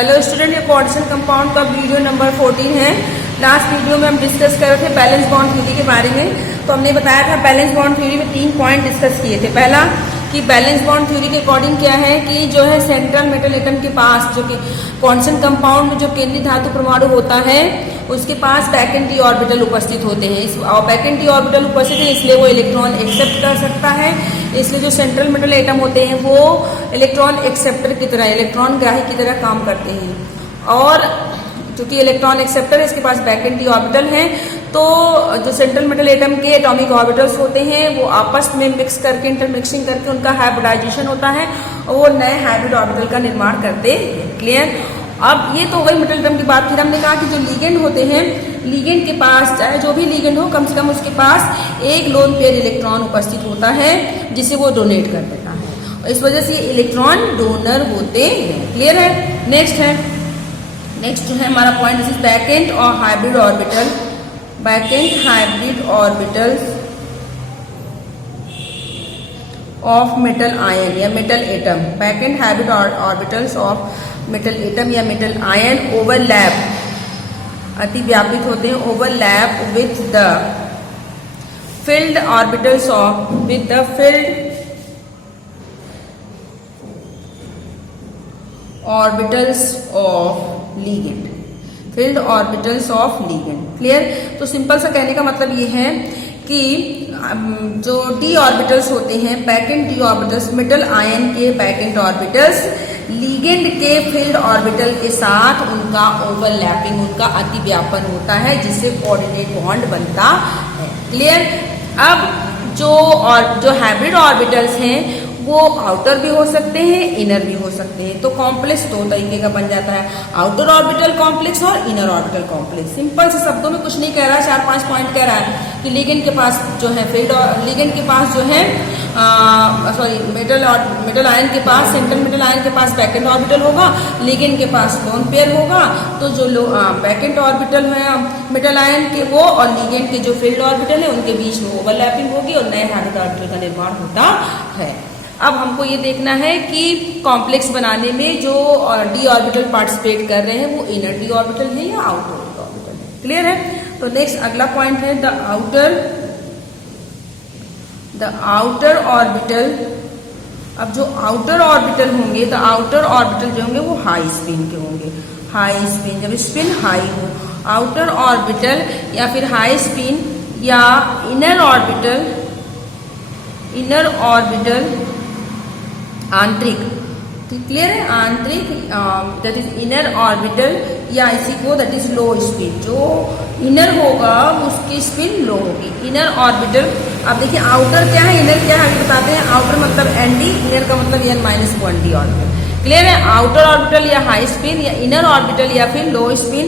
Hello student, ये coordination compound का video number 14 है। लास्ट वीडियो में हम डिस्कस कर रहे थे बैलेंस बॉन्ड थ्योरी के बारे में। तो हमने बताया था बैलेंस बॉन्ड थ्योरी में 3 पॉइंट डिस्कस किए थे। पहला कि बैलेंस बॉन्ड थ्योरी के अकॉर्डिंग क्या है कि जो है सेंट्रल मेटल एटम के पास जो कि कोऑर्डिनेशन कंपाउंड में जो केंद्रीय धातु परमाणु होता है उसके पास वैकेंट डी ऑर्बिटल उपस्थित होते हैं। वैकेंट डी ऑर्बिटल उपस्थित है इसलिए वो इलेक्ट्रॉन एक्सेप्ट कर सकता है। इसलिए जो सेंट्रल मेटल एटम होते हैं वो इलेक्ट्रॉन एक्सेप्टर की तरह, इलेक्ट्रॉन ग्राही की तरह काम करते हैं। और चूंकि इलेक्ट्रॉन एक्सेप्टर है इसके पास वैकेंट डी ऑर्बिटल है, तो जो सेंट्रल मेटल एटम के एटॉमिक ऑर्बिटल्स होते हैं वो आपस में मिक्स करके, इंटरमिक्सिंग करके उनका हाइब्रिडाइजेशन होता है और वो नए हाइब्रिड ऑर्बिटल का निर्माण करते हैं। क्लियर? अब ये तो वही मेटल एटम की बात। फिर हमने कहा कि जो लिगेंड होते हैं, लिगेंड के पास चाहे जो भी लिगेंड हो कम से कम उसके पास एक लोन पेयर इलेक्ट्रॉन उपस्थित होता है जिसे वो डोनेट कर देता है और इस वजह से इलेक्ट्रॉन डोनर होते हैं। क्लियर है? नेक्स्ट जो है हमारा पॉइंट इज वैकेंट और hybrid orbital. Vacant hybrid orbitals of metal ion या metal atom. Vacant hybrid orbitals of metal atom या मेटल आयन ओवरलैप, अतिव्यापित होते हैं, overlap with the field orbitals of orbitals of ligand, field orbitals of ligand. Clear? तो simple सा कहने का मतलब ये है कि जो डी ऑर्बिटल्स होते हैं, vacant D orbitals, metal ion के वैकेंट ऑर्बिटल्स लिगेंड के फील्ड ऑर्बिटल के साथ उनका ओवरलैपिंग, उनका अतिव्यापन होता है जिससे कोऑर्डिनेट बॉन्ड बनता है। क्लियर? अब जो हाइब्रिड ऑर्बिटल्स हैं वो आउटर भी हो सकते हैं, इनर भी हो सकते हैं। तो कॉम्प्लेक्स 2 तरीके का बन जाता है, आउटर ऑर्बिटल कॉम्प्लेक्स और इनर ऑर्बिटल कॉम्प्लेक्स। सिंपल से शब्दों में कुछ नहीं कह रहा है, 4-5 पॉइंट कह रहा है कि लिगेंड के पास जो है फील्ड, लिगेंड के पास जो है मेटल आयन के पास, सेंट्रल मेटल आयन के पास वैकेंट ऑर्बिटल होगा, लिगेंड के पास लोन पेयर होगा। तो जो वैकेंट ऑर्बिटल है मेटल आयन के वो और लिगेंड के जो फील्ड ऑर्बिटल है उनके बीच में ओवरलैपिंग होगी और नए हाइब्रिड ऑर्बिटल का निर्माण होता है। अब हमको ये देखना है कि कॉम्प्लेक्स बनाने में जो डी ऑर्बिटल पार्टिसिपेट कर रहे हैं वो इनर डी ऑर्बिटल है या आउटर डी ऑर्बिटल है। क्लियर है? तो नेक्स्ट अगला पॉइंट है द आउटर ऑर्बिटल। अब जो आउटर ऑर्बिटल होंगे, द आउटर ऑर्बिटल जो होंगे वो हाई स्पिन के होंगे। हाई स्पिन, जब स्पिन हाई हो, आउटर ऑर्बिटल या फिर हाई स्पिन या इनर ऑर्बिटल आंतरिक। क्लियर है? आंतरिक दैट इज इनर ऑर्बिटल या इसी को दैट इज लो स्पिन। जो इनर होगा उसकी स्पिन लो होगी। इनर ऑर्बिटल, अब देखिए आउटर क्या है, इनर क्या है, अभी बताते हैं। आउटर मतलब ND, इनर का मतलब N-1D ऑर्बिटल। क्लियर है? आउटर ऑर्बिटल या हाई स्पिन या इनर ऑर्बिटल या फिर low spin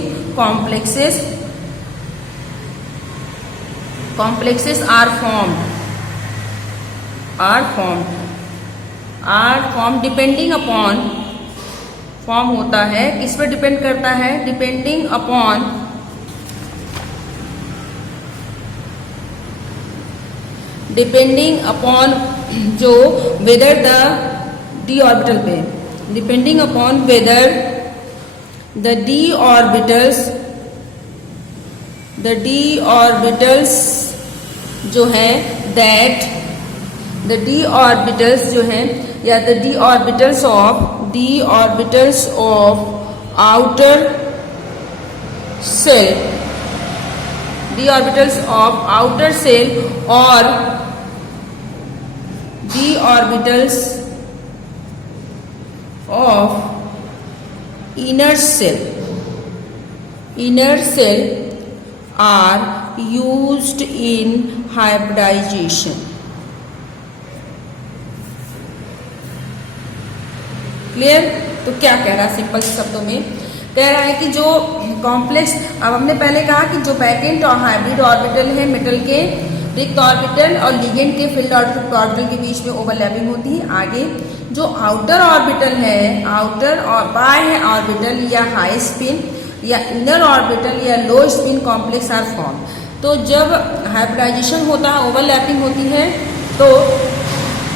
complexes are form depending upon, form होता है किस पर डिपेंड करता है, डिपेंडिंग अपॉन जो वेदर द डी ऑर्बिटल पे, depending upon whether the D orbitals जो है दैट द डी ऑर्बिटल्स जो है या the D orbitals of outer shell, D orbitals of outer shell और D orbitals of inner shell are used in hybridization. Clear? तो क्या कह रहा है सिंपल शब्दों में? कह रहा है कि जो कॉम्प्लेक्स, अब हमने पहले कहा कि जो वैकेंट और हाइब्रिड ऑर्बिटल है मेटल के, रिक्त ऑर्बिटल और लिगेंड के फील्ड ऑर्बिटल के बीच में ओवरलैपिंग होती है। आगे जो आउटर ऑर्बिटल है, आउटर और बाह्य ऑर्बिटल या हाई स्पिन या इनर ऑर्बिटल या low spin complex are form. तो जब हाइब्रिडाइजेशन होता है, ओवरलैपिंग होती है, तो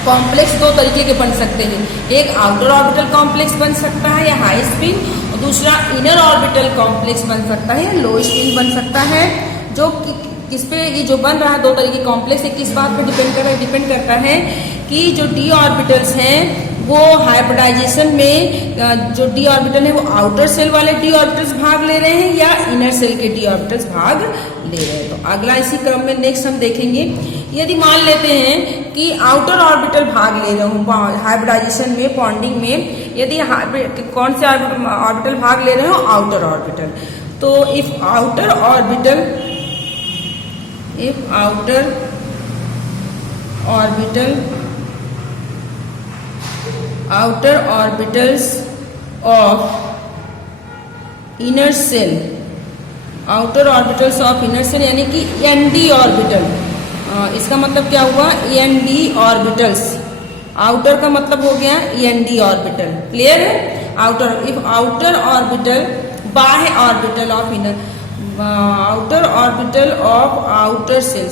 कॉम्प्लेक्स दो तरीके के बन सकते हैं। एक आउटर ऑर्बिटल कॉम्प्लेक्स बन सकता है या हाई स्पिन, और दूसरा इनर ऑर्बिटल कॉम्प्लेक्स बन सकता है या लो स्पिन बन सकता है। जो किस पे ये जो बन रहा है, दो तरीके कॉम्प्लेक्स है, किस बात पे डिपेंड कर रहा है, डिपेंड करता है कि जो डी ऑर्बिटल्स हैं वो हाइब्रिडाइजेशन में जो डी ऑर्बिटल है वो आउटर सेल वाले डी ऑर्बिटल्स भाग ले रहे हैं या इनर सेल के डी ऑर्बिटल्स भाग ले रहे हैं। तो अगला इसी क्रम में नेक्स्ट हम देखेंगे, यदि मान लेते हैं कि आउटर ऑर्बिटल भाग ले रहे हो हाइब्रिडाइजेशन में, बॉन्डिंग में, यदि कौन से ऑर्बिटल भाग ले रहे हो, आउटर ऑर्बिटल। तो if outer orbitals of inner cell, यानी कि ND ऑर्बिटल, इसका मतलब क्या हुआ, ND ऑर्बिटल्स, आउटर का मतलब हो गया ND ऑर्बिटल, क्लियर है। इफ आउटर ऑर्बिटल, बाह्य orbital of inner, outer orbital of outer shell,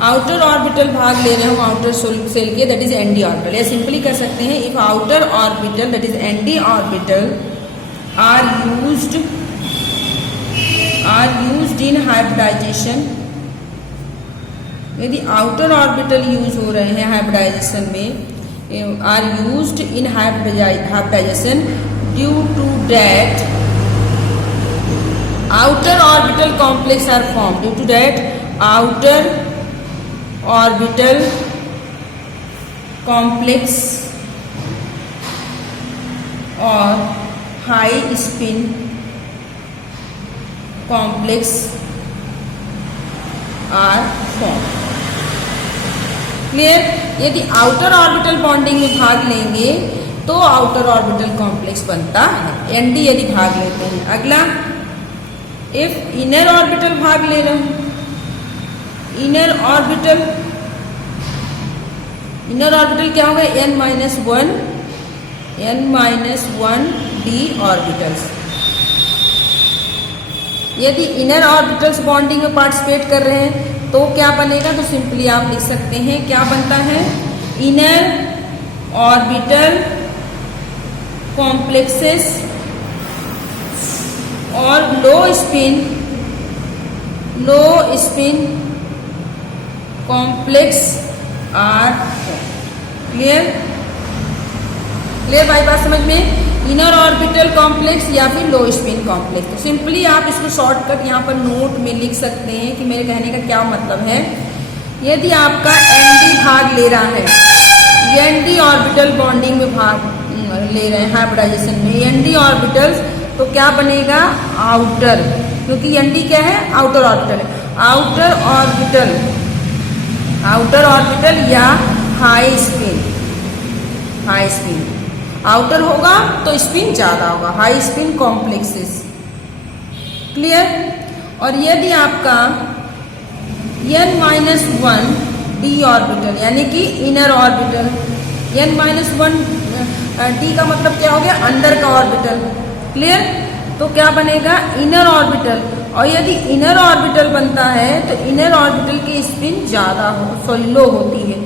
outer orbital भाग ले रहे हो आउटर सेल के, दैट इज ND ऑर्बिटल। या सिंपली कर सकते हैं if outer orbital that is ND orbital are used in hybridization, यदि आउटर ऑर्बिटल यूज हो रहे हैं हाइब्रिडाइजेशन में, are used in hybridization due to that outer orbital complex are formed, due to that outer orbital complex or high spin complex are formed, clear. यदि outer orbital bonding में भाग लेंगे तो outer orbital complex बनता है, ND यदि भाग लेते हैं। अगला, इफ इनर ऑर्बिटल भाग ले रहे हैं, इनर ऑर्बिटल क्या होगा, n-1 d ऑर्बिटल्स। यदि इनर ऑर्बिटल्स बॉन्डिंग में पार्टिसिपेट कर रहे हैं तो क्या बनेगा, तो सिंपली आप लिख सकते हैं क्या बनता है, इनर ऑर्बिटल कॉम्प्लेक्सेस और low spin complex are, clear भाई, बात समझ में। इनर ऑर्बिटल कॉम्प्लेक्स या फिर लो स्पिन कॉम्प्लेक्स, तो सिंपली आप इसको शॉर्टकट यहाँ पर नोट में लिख सकते हैं कि मेरे कहने का क्या मतलब है। यदि आपका ND भाग ले रहा है, ND ऑर्बिटल बॉन्डिंग में भाग ले रहे हैं हाइब्रिडाइजेशन में, ND ऑर्बिटल्स, तो क्या बनेगा, आउटर, क्योंकि ND क्या है, आउटर ऑर्बिटल है, आउटर ऑर्बिटल या हाई स्पिन, आउटर होगा तो स्पिन ज्यादा होगा, हाई स्पिन कॉम्प्लेक्सेस, क्लियर। और यदि आपका n-1 d ऑर्बिटल यानी कि इनर ऑर्बिटल, n-1 d का मतलब क्या हो गया, अंदर का ऑर्बिटल, क्लियर। तो क्या बनेगा, इनर ऑर्बिटल, और यदि इनर ऑर्बिटल बनता है तो इनर ऑर्बिटल की स्पिन ज्यादा लो होती है,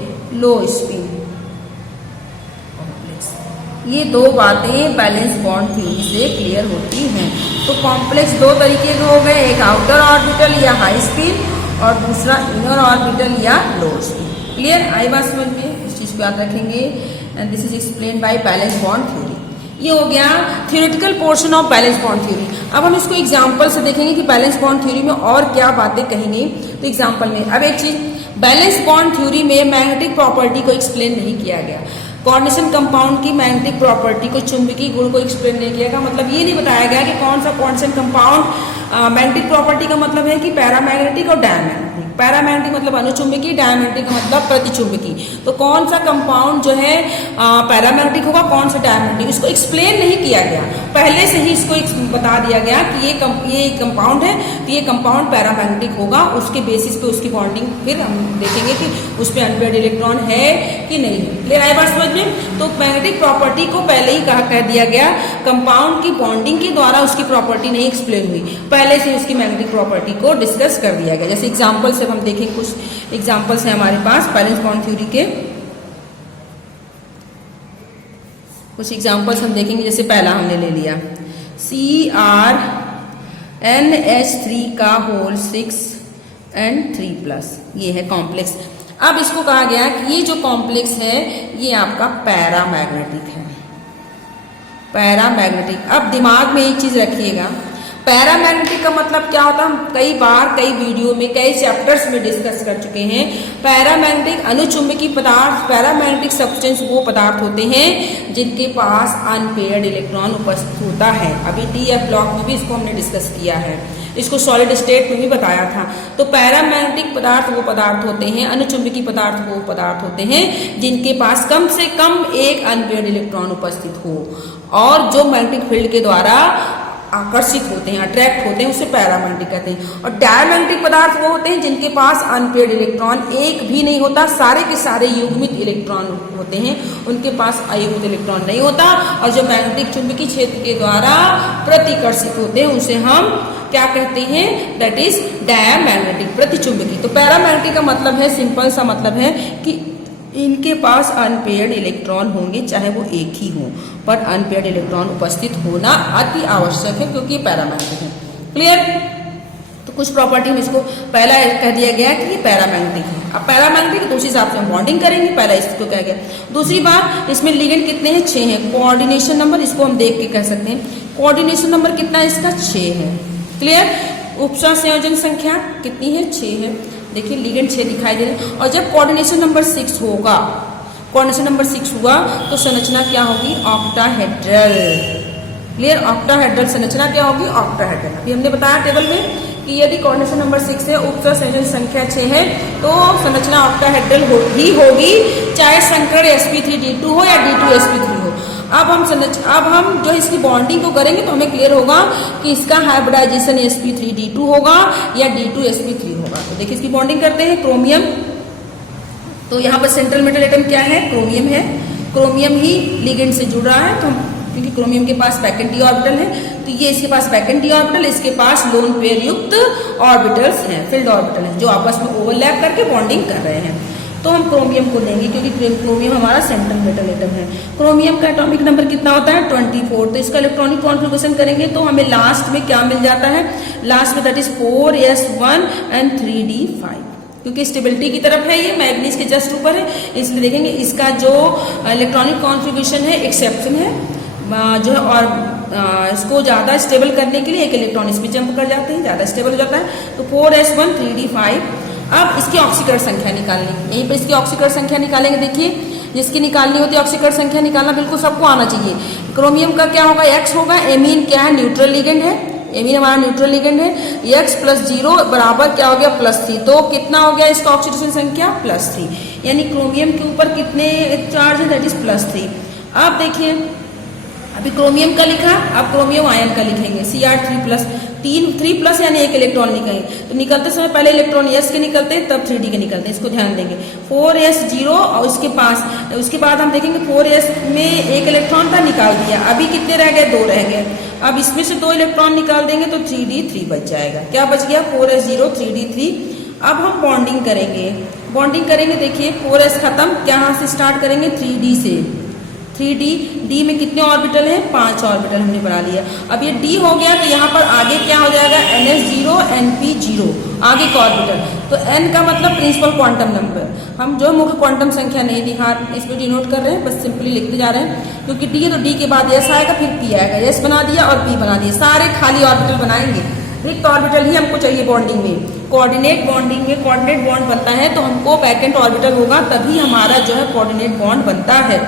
लो स्पिन। ये दो बातें बैलेंस बॉन्ड थ्योरी से क्लियर होती हैं। तो कॉम्प्लेक्स दो तरीके के हो गए, एक आउटर ऑर्बिटल या हाई स्पिन और दूसरा इनर ऑर्बिटल या लो स्पिन, क्लियर। आई बात समझ में, इस चीज को याद रखेंगे। And this is explain by valence bond theory. ये हो गया theoretical portion of valence bond theory. अब हम इसको एग्जांपल से देखेंगे कि बैलेंस बॉन्ड थ्योरी में और क्या बातें कहेंगे। तो एग्जांपल में अब एक चीज, बैलेंस बॉन्ड थ्योरी में मैग्नेटिक प्रॉपर्टी को एक्सप्लेन नहीं किया गया। कोऑर्डिनेशन कंपाउंड की मैग्नेटिक प्रॉपर्टी को, चुंबकीय गुण को एक्सप्लेन नहीं किया गया। मतलब ये नहीं बताया गया कि कौन सा कोऑर्डिनेशन कंपाउंड, मैग्नेटिक प्रॉपर्टी का मतलब है कि पैरामैग्नेटिक और डायमैग्नेटिक। पैरामैग्नेटिक मतलब अनुचुंबकीय, डायमैग्नेटिक का मतलब प्रतिचुंबकीय। तो कौन सा कंपाउंड जो है पैरामैग्नेटिक होगा, कौन सा डायमैग्नेटिक, इसको एक्सप्लेन नहीं किया गया। पहले से ही इसको बता दिया गया कि ये कंपाउंड है तो ये कंपाउंड पैरामैग्नेटिक होगा। उसके बेसिस पे उसकी बॉन्डिंग फिर हम देखेंगे कि उस पर अनपेयर्ड इलेक्ट्रॉन है कि नहीं है। क्लियर आई बात समझ में। तो मैग्नेटिक प्रॉपर्टी को पहले ही कह दिया गया, कंपाउंड की बॉन्डिंग के द्वारा उसकी प्रॉपर्टी नहीं एक्सप्लेन हुई, पहले से उसकी मैग्नेटिक प्रॉपर्टी को डिस्कस कर दिया गया। जैसे एग्जाम्पल से हम देखें, कुछ एग्जाम्पल्स हैं हमारे पास बैलेंस बॉन्ड थ्योरी के। कुछ एग्जाम्पल्स हम देखेंगे। जैसे पहला हमने ले लिया CrNH3 का होल 6 and 3+, ये है कॉम्प्लेक्स। अब इसको कहा गया कि ये जो कॉम्प्लेक्स है ये आपका पैरामैग्नेटिक है, पैरामैग्नेटिक। अब दिमाग में एक चीज रखिएगा, पैरामैग्नेटिक का मतलब क्या होता है, हम कई बार कई वीडियो में कई चैप्टर्स में डिस्कस कर चुके हैं। पैरामैग्नेटिक अनुचुंबकीय पदार्थ, पैरामैग्नेटिक सब्सटेंस वो पदार्थ होते हैं जिनके पास अनपेयर्ड इलेक्ट्रॉन उपस्थित होता है। अभी TF ब्लॉक में भी इसको हमने डिस्कस किया है, इसको सॉलिड स्टेट में भी बताया था। तो पैरामैग्नेटिक पदार्थ वो पदार्थ होते हैं, अनुचुंबकीय पदार्थ वो पदार्थ होते हैं जिनके पास कम से कम एक अनपेयर्ड इलेक्ट्रॉन उपस्थित हो और जो मैग्नेटिक फील्ड के द्वारा आकर्षित होते हैं, अट्रैक्ट होते हैं, उसे पैरामैग्नेटिक कहते हैं। और डायमैग्नेटिक पदार्थ वो होते हैं जिनके पास अनपेयर्ड इलेक्ट्रॉन एक भी नहीं होता, सारे के सारे युग्मित इलेक्ट्रॉन होते हैं, उनके पास अयुग्मित इलेक्ट्रॉन नहीं होता। और जो मैग्नेटिक चुंबकीय क्षेत्र के द्वारा प्रतिकर्षित होते हैं उसे हम क्या कहते हैं, दैट इज डायमैग्नेटिक, प्रतिचुंबकीय। तो पैरामैग्नेटिक का मतलब है, सिंपल सा मतलब है कि इनके पास अनपेयर्ड इलेक्ट्रॉन होंगे, चाहे वो एक ही हो, पर अनपेयर्ड इलेक्ट्रॉन उपस्थित होना अति आवश्यक है क्योंकि ये पैरामैग्नेटिक है। क्लियर? तो कुछ प्रॉपर्टी में इसको पहला कह दिया गया कि ये पैरामैग्नेटिक है। अब पैरामैग्नेटिक तो उस हिसाब से हम बॉन्डिंग करेंगे, पहला इसको कह गया। दूसरी बात, इसमें लिगेंड कितने हैं, 6 हैं। कोऑर्डिनेशन नंबर इसको हम देख के कह सकते हैं, कोऑर्डिनेशन नंबर कितना है इसका, 6 है। क्लियर? उपसह संयोजन संख्या कितनी है, 6 है। देखिए लिगेंड 6 दिखाई दे रहे हैं। और जब कोऑर्डिनेशन नंबर 6 होगा, कोऑर्डिनेशन नंबर 6 हुआ तो संरचना क्या होगी, ऑक्टाहेड्रल। क्लियर? ऑक्टाहेड्रल संरचना क्या होगी, ऑक्टाहेड्रल। अभी हमने बताया टेबल में कि यदि कोऑर्डिनेशन नंबर 6 है, उपसह संयोजन संख्या 6 है, तो संरचना ऑक्टाहेड्रल ही होगी, चाहे संकरण sp3d2 हो या d2sp3 हो। अब हम जो इसकी बॉन्डिंग को करेंगे तो हमें क्लियर होगा कि इसका हाइब्रिडाइजेशन sp3d2 होगा या d2sp3 होगा। तो देखिए इसकी बॉन्डिंग करते हैं, क्रोमियम, तो यहाँ पर सेंट्रल मेटल एटम क्या है, क्रोमियम है। क्रोमियम ही लिगेंड से जुड़ रहा है, तो क्योंकि क्रोमियम के पास बैकेंड डी ऑर्बिटल है, तो ये इसके पास बैकेंड डी ऑर्बिटल, इसके पास लोन पेयर युक्त ऑर्बिटल्स हैं, फील्ड ऑर्बिटल हैं, जो आपस में ओवरलैप करके बॉन्डिंग कर रहे हैं। तो हम क्रोमियम को लेंगे क्योंकि क्रोमियम हमारा सेंट्रल मेटल एटम है। क्रोमियम का एटॉमिक नंबर कितना होता है, 24। तो इसका इलेक्ट्रॉनिक कॉन्फ़िगरेशन करेंगे तो हमें लास्ट में क्या मिल जाता है, लास्ट में that is 4s1 and 3d5, क्योंकि स्टेबिलिटी की तरफ है, ये मैग्नीज के जस्ट ऊपर है, इसलिए देखेंगे इसका जो इलेक्ट्रॉनिक कॉन्फ़िगरेशन है एक्सेप्शन है जो है, और इसको ज़्यादा स्टेबल करने के लिए एक इलेक्ट्रॉन इसमें जंप कर जाते हैं, ज़्यादा स्टेबल हो जाता है। तो 4s1 3d5। अब इसकी ऑक्सीकरण संख्या निकालनी, यहीं पर इसकी ऑक्सीकरण संख्या निकालेंगे। देखिए जिसकी निकालनी होती है ऑक्सीकरण संख्या निकालना बिल्कुल सबको आना चाहिए। क्रोमियम का क्या होगा, x होगा। एमीन क्या है, न्यूट्रल लिगेंड है, एमीन हमारा न्यूट्रल लिगेंड है। x + 0 बराबर क्या हो गया, +3। तो कितना हो गया इसका ऑक्सीडेशन संख्या, +3, यानी क्रोमियम के ऊपर कितने चार्ज है, दैट इज +3। अब देखिए अभी क्रोमियम का लिखा, अब क्रोमियम आयन का लिखेंगे, Cr3+, 3+ यानी एक इलेक्ट्रॉन निकलेंगे। तो निकलते समय पहले इलेक्ट्रॉन s के निकलते हैं, तब 3d के निकलते हैं, इसको ध्यान देंगे। 4s0 और उसके बाद हम देखेंगे 4s में एक इलेक्ट्रॉन था, निकाल दिया, अभी कितने रह गए, 2 रह गए। अब इसमें से 2 इलेक्ट्रॉन निकाल देंगे तो 3d3 बच जाएगा। क्या बच गया, 4s0 3d3। अब हम बॉन्डिंग करेंगे, देखिए 4s खत्म, यहाँ से स्टार्ट करेंगे 3d से। 3d, d में कितने ऑर्बिटल हैं, 5 ऑर्बिटल हमने बना लिया। अब ये d हो गया तो यहाँ पर आगे क्या हो जाएगा, ns0 np0, आगे का ऑर्बिटल। तो n का मतलब प्रिंसिपल क्वांटम नंबर, हम जो मुख्य क्वांटम संख्या नहीं दिखा इसमें डिनोट कर रहे हैं, बस सिंपली लिखते जा रहे हैं, क्योंकि d है तो d के बाद s आएगा, फिर p आएगा, s बना दिया और p बना दिया, सारे खाली ऑर्बिटल बनाएंगे। रिक्त ऑर्बिटल ही हमको चाहिए बॉन्डिंग में। कोऑर्डिनेट बॉन्डिंग में कोऑर्डिनेट बॉन्ड बनता है तो हमको वैकेंट ऑर्बिटल होगा, तभी हमारा जो है कोऑर्डिनेट बॉन्ड बनता है।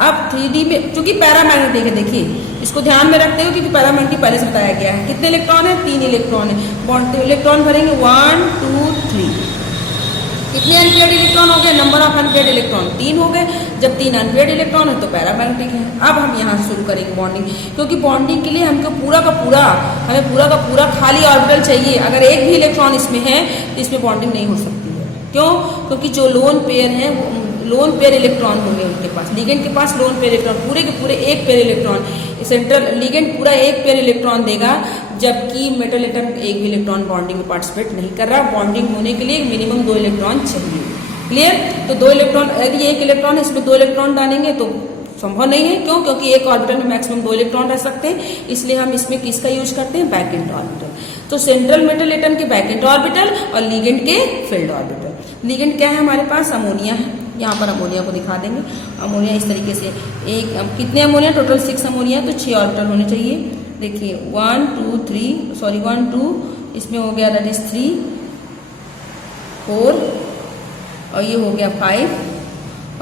अब 3d में चूंकि पैरामैग्नेटिक है, देखिए इसको ध्यान में रखते हो क्योंकि पैरामैग्नेटिक पहले से बताया गया है। कितने इलेक्ट्रॉन है, 3 इलेक्ट्रॉन है। बॉन्ड तो इलेक्ट्रॉन भरेंगे 1 2 3। कितने अनपेयर्ड इलेक्ट्रॉन हो गए, नंबर ऑफ अनपेयर्ड इलेक्ट्रॉन 3 हो गए। जब 3 अनपेयर्ड इलेक्ट्रॉन है तो पैरामैग्नेटिक है। अब हम यहाँ से शुरू करेंगे बॉन्डिंग, क्योंकि बॉन्डिंग के लिए हमको हमें पूरा का पूरा खाली ऑर्बिटल चाहिए। अगर एक भी इलेक्ट्रॉन इसमें है तो इसमें बॉन्डिंग नहीं हो सकती है। क्यों, क्योंकि जो लोन पेयर है लोन पेयर इलेक्ट्रॉन होंगे उनके पास, लिगेंड के पास लोन पेयर इलेक्ट्रॉन, पूरे के पूरे एक पेयर इलेक्ट्रॉन, सेंट्रल लिगेंड पूरा एक पेयर इलेक्ट्रॉन देगा, जबकि मेटल एटम एक भी इलेक्ट्रॉन बॉन्डिंग में पार्टिसिपेट नहीं कर रहा। बॉन्डिंग होने के लिए मिनिमम 2 इलेक्ट्रॉन चाहिए। क्लियर, तो 2 इलेक्ट्रॉन, यदि एक इलेक्ट्रॉन है इसमें 2 इलेक्ट्रॉन डालेंगे तो संभव नहीं है। क्यों? क्योंकि एक ऑर्बिटल में मैक्सिमम 2 इलेक्ट्रॉन रह सकते हैं, इसलिए हम इसमें किसका यूज करते हैं? बैकेंट ऑर्बिटल। तो सेंट्रल मेटल एटम के बैकेंट ऑर्बिटल और लिगेंड के फील्ड ऑर्बिटल। लिगेंड क्या है हमारे पास? अमोनिया है। यहाँ पर अमोनिया को दिखा देंगे। अमोनिया इस तरीके से कितने अमोनिया? टोटल 6 अमोनिया, तो 6 ऑर्बिटल होने चाहिए। देखिए 1 2 इसमें हो गया, दैट इज 3 4 और ये हो गया 5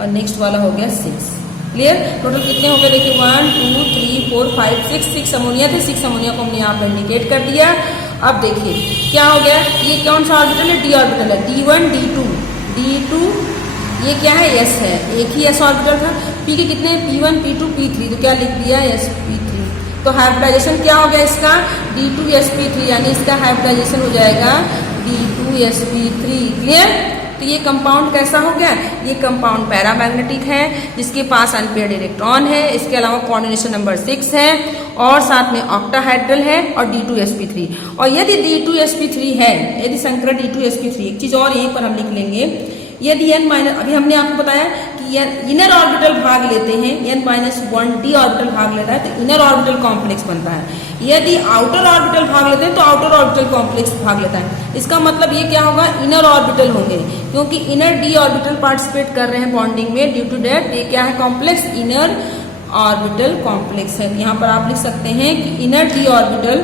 और नेक्स्ट वाला हो गया 6। क्लियर? टोटल कितने हो गए? देखिए 1 2 3 4 5 6 अमोनिया थे। 6 अमोनिया को हमने यहाँ पर इंडिकेट कर दिया। अब देखिए क्या हो गया, ये कौन सा ऑर्बिटल है? डी ऑर्बिटल है। D1 D2 ये क्या है? S है, एक ही S ऑर्बिटल था। P के कितने? P1 P2 P3, तो क्या लिख दिया? sp3। तो हाइब्रिडाइजेशन क्या हो गया इसका? D2sp3, यानी इसका हाइब्रिडाइजेशन हो जाएगा D2sp3। क्लियर? तो ये कंपाउंड कैसा हो गया? ये कंपाउंड पैरामैग्नेटिक है, जिसके पास अनपेयर्ड इलेक्ट्रॉन है, इसके अलावा कोऑर्डिनेशन नंबर 6 है और साथ में ऑक्टाहाइड्रल है और D2sp3। और यदि D2sp3 है, यदि संकरा D2sp3, एक चीज और यहीं पर हम लिख लेंगे, यदि n माइनस, अभी हमने आपको बताया कि इनर ऑर्बिटल भाग लेते हैं, n-1d ऑर्बिटल भाग लेता है तो इनर ऑर्बिटल कॉम्प्लेक्स बनता है। यदि आउटर ऑर्बिटल भाग लेते हैं तो आउटर ऑर्बिटल कॉम्प्लेक्स भाग लेता है। इसका मतलब ये क्या होगा? इनर ऑर्बिटल होंगे, क्योंकि इनर d ऑर्बिटल पार्टिसिपेट कर रहे हैं बॉन्डिंग में। ड्यू टू दैट ये क्या है? कॉम्प्लेक्स इनर ऑर्बिटल कॉम्प्लेक्स है। यहाँ पर आप लिख सकते हैं कि inner d orbital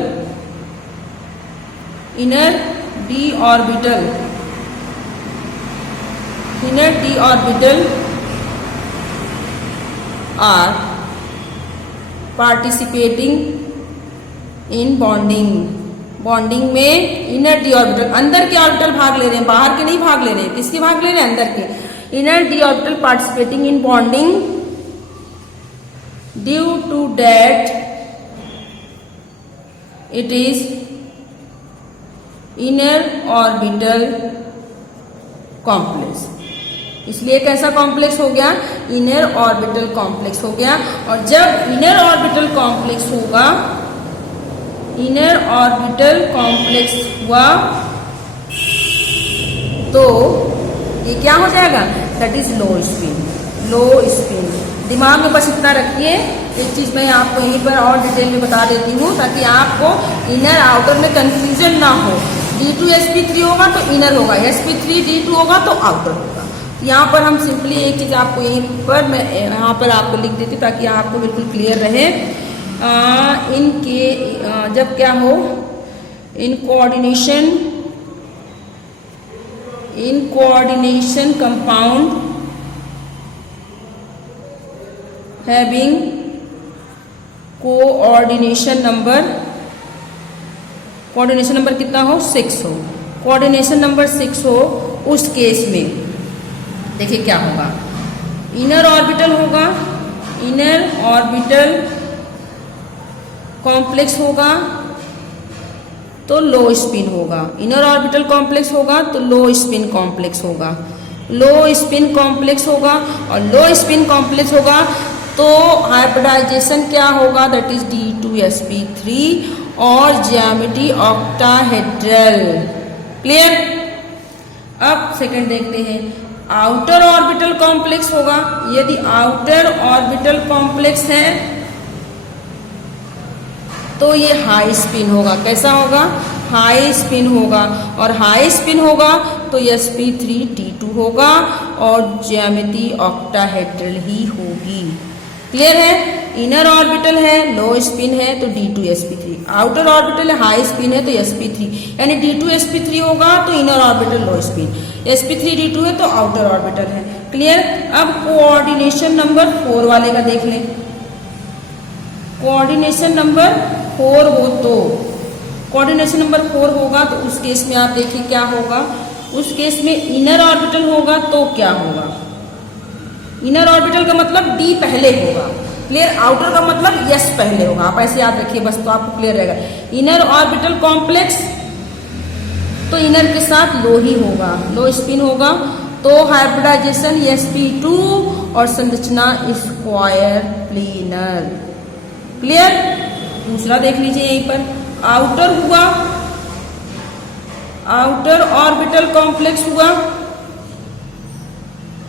are participating in bonding में इनर डी ऑर्बिटल, अंदर के ऑर्बिटल भाग ले रहे हैं, बाहर के नहीं भाग ले रहे हैं। किसके भाग ले रहे हैं? अंदर के। Inner D orbital participating in bonding due to that it is inner orbital complex. इसलिए कैसा कॉम्प्लेक्स हो गया? इनर ऑर्बिटल कॉम्प्लेक्स हो गया। और जब इनर ऑर्बिटल कॉम्प्लेक्स होगा, इनर ऑर्बिटल कॉम्प्लेक्स हुआ तो ये क्या हो जाएगा? That is low spin. दिमाग में बस इतना रखिए। एक चीज मैं आपको यहीं पर और डिटेल में बता देती हूँ ताकि आपको इनर आउटर में कंफ्यूजन ना हो। D2sp3 होगा तो इनर होगा, sp3d2 होगा तो आउटर होगा। यहाँ पर हम सिंपली एक चीज आपको यहीं पर मैं यहाँ पर आपको लिख देती हूँ ताकि आपको बिल्कुल क्लियर रहे। इनके जब क्या हो, in coordination compound having coordination number कितना हो? 6 हो। कोऑर्डिनेशन नंबर 6 हो, उस केस में देखिए क्या होगा? इनर ऑर्बिटल होगा, इनर ऑर्बिटल कॉम्प्लेक्स होगा तो लो स्पिन होगा। इनर ऑर्बिटल कॉम्प्लेक्स होगा तो लो स्पिन कॉम्प्लेक्स होगा। लो स्पिन कॉम्प्लेक्स होगा और लो स्पिन कॉम्प्लेक्स होगा तो हाइब्रिडाइजेशन क्या होगा? दैट इज D2sp3 और ज्यामिति ऑक्टाहेड्रल। क्लियर? अब सेकंड देखते हैं। आउटर ऑर्बिटल कॉम्प्लेक्स होगा। यदि आउटर ऑर्बिटल कॉम्प्लेक्स है तो ये हाई स्पिन होगा। कैसा होगा? हाई स्पिन होगा। और हाई स्पिन होगा तो sp3d2 होगा और ज्यामिति ऑक्टाहेड्रल ही होगी। क्लियर है? इनर ऑर्बिटल है, लो स्पिन है तो D2sp3, आउटर ऑर्बिटल है, हाई स्पिन है तो sp3, यानी D2sp3 होगा तो इनर ऑर्बिटल लो स्पिन, sp3d2 है तो आउटर ऑर्बिटल है। क्लियर? अब कोऑर्डिनेशन नंबर 4 वाले का देख लें। कोऑर्डिनेशन नंबर 4 हो तो कोऑर्डिनेशन नंबर 4 होगा तो उस केस में आप देखिए क्या होगा। उस केस में इनर ऑर्बिटल होगा तो क्या होगा? इनर ऑर्बिटल का मतलब D पहले होगा। क्लियर? आउटर का मतलब S पहले होगा। आप ऐसे याद रखिए बस, तो आपको क्लियर रहेगा। इनर ऑर्बिटल कॉम्प्लेक्स तो इनर के साथ लो ही होगा, लो स्पिन होगा तो हाइब्रिडाइजेशन sp2 और संरचना स्क्वायर प्लेनर। क्लियर? दूसरा देख लीजिए यहीं पर। आउटर हुआ, आउटर ऑर्बिटल कॉम्प्लेक्स हुआ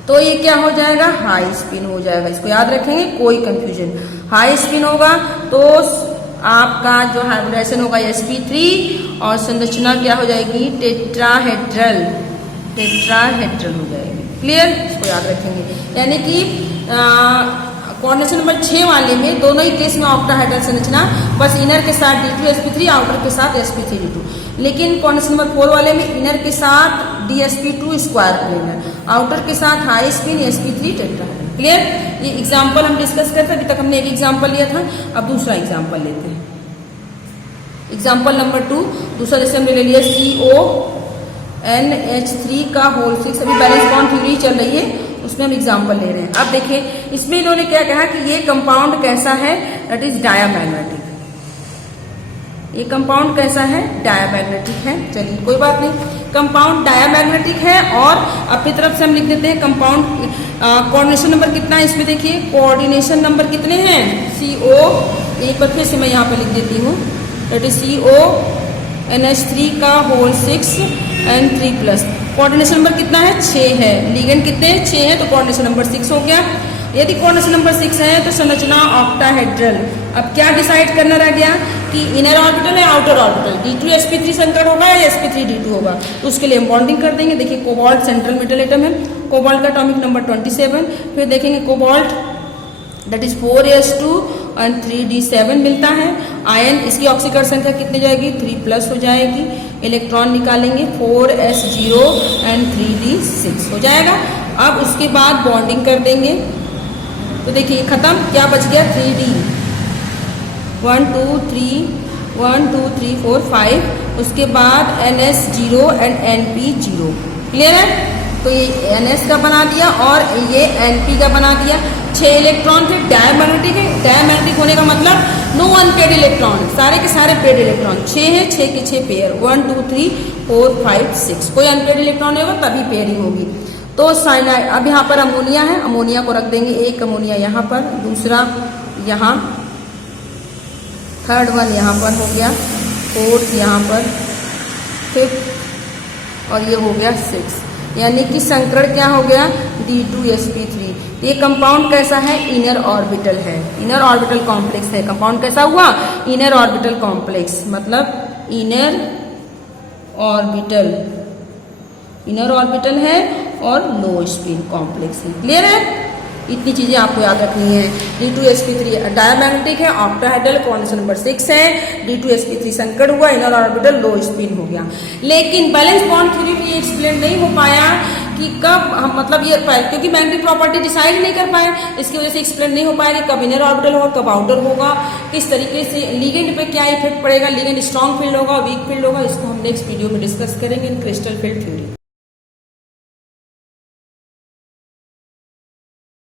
तो ये क्या हो जाएगा, हाई स्पिन हो जाएगा। इसको याद रखेंगे, कोई कंफ्यूजन। हाई स्पिन होगा तो आपका जो हाइब्रिडाइजेशन होगा sp3 और संरचना क्या हो जाएगी, टेट्राहेड्रल हो जाएगी। क्लियर, इसको याद रखेंगे। यानी कि कोऑर्डिनेशन नंबर 6 वाले में दोनों ही केस में ऑक्टाहेड्रल संरचना, बस इनर के साथ d2sp3, आउटर के साथ sp3d2। लेकिन कोऑर्डिनेशन नंबर 4 वाले में इनर के साथ dsp2 स्क्वायर प्लेनर, आउटर के साथ high spin sp3 tetrahedral. Clear, ये एग्जांपल हम डिस्कस करते हैं। अभी तक हमने एक एग्जांपल लिया था, अब दूसरा एग्जांपल लेते हैं। एग्जांपल नंबर 2, दूसरा जैसे हमने ले लिया CONH3 का होल 6। अभी बैलेंस बॉन्ड थ्योरी चल रही है, उसमें हम एग्जांपल ले रहे हैं। अब देखिए इसमें इन्होंने क्या कहा कि ये कंपाउंड कैसा है, दैट इज डायामैग्नेटिक। ये कंपाउंड कैसा है, डायामैग्नेटिक है। चलिए कोई बात नहीं, कंपाउंड डायामैग्नेटिक है। और अपनी तरफ से हम लिख देते हैं कंपाउंड कोऑर्डिनेशन नंबर कितना है इसमें, देखिए कोऑर्डिनेशन नंबर कितने हैं, CO, एक बार फिर से मैं यहाँ पे लिख देती हूँ, दैट इज CONH3 का होल 6 and 3+। कोऑर्डिनेशन नंबर कितना है, 6 है। लिगेंड कितने हैं, 6 है, तो कोऑर्डिनेशन नंबर 6 हो गया। यदि कोऑर्डिनेशन नंबर 6 है तो संरचना ऑक्टाहेड्रल। अब क्या डिसाइड करना रह गया कि इनर ऑर्बिटल है आउटर ऑर्बिटल, d2sp3 संकरण होगा या sp3d2 होगा, तो उसके लिए हम बॉन्डिंग कर देंगे। देखिए कोबाल्ट सेंट्रल मेटल एटम है, कोबाल्ट का एटॉमिक नंबर 27। फिर देखेंगे कोबाल्ट दैट इज 4s2 और 3d7 मिलता है। आयन, इसकी ऑक्सीकरण संख्या कितनी जाएगी, 3+ हो जाएगी। इलेक्ट्रॉन निकालेंगे 4s0 एंड 3d6 हो जाएगा। अब उसके बाद बॉन्डिंग कर देंगे, तो देखिए खत्म, क्या बच गया, 3d, 1 2 3 4 5। उसके बाद ns0 एंड np0। क्लियर है, तो ये ns का बना दिया और ये np का बना दिया। 6 इलेक्ट्रॉन थे, डायमैग्नेटिक है। डायमैग्नेटिक होने का मतलब नो अनपेड इलेक्ट्रॉन, सारे के सारे पेड इलेक्ट्रॉन। 6 है, 6 के 6 पेयर, 1 2 3 4 5 6। कोई अनपेड इलेक्ट्रॉन होगा तभी पेयरिंग होगी। तो साइनाइड, अब यहाँ पर अमोनिया है, अमोनिया को रख देंगे, एक अमोनिया यहाँ पर, दूसरा यहाँ, थर्ड वन यहाँ पर हो गया, फोर्थ यहाँ पर, फिफ्थ और ये हो गया 6। यानी कि संकरण क्या हो गया, d2sp3। ये कंपाउंड कैसा है, इनर ऑर्बिटल है, इनर ऑर्बिटल कॉम्प्लेक्स है। कंपाउंड कैसा हुआ, इनर ऑर्बिटल कॉम्प्लेक्स, मतलब इनर ऑर्बिटल है और लो स्पिन कॉम्प्लेक्स है। क्लियर है, इतनी चीजें आपको याद रखनी है। d2sp3 डायमैग्नेटिक है, ऑक्टाहेड्रल, कोऑर्डिनेशन नंबर 6 है, d2sp3 संकरण हुआ, इनर ऑर्बिटल लो स्पिन हो गया। लेकिन बैलेंस बॉन्ड थ्योरी में ये एक्सप्लेन नहीं हो पाया कि कब हम, मतलब ये क्योंकि मैग्नेटिक प्रॉपर्टी डिसाइड नहीं कर पाए, इसकी वजह से एक्सप्लेन नहीं हो पाया कि कब इनर ऑर्बिटल होगा, कब आउटर होगा, किस तरीके से लिगेंड पे क्या इफेक्ट पड़ेगा, लिगेंड स्ट्रॉन्ग फील्ड होगा, वीक फील्ड होगा। इसको हम नेक्स्ट वीडियो में डिस्कस करेंगे इन क्रिस्टल फील्ड थ्योरी।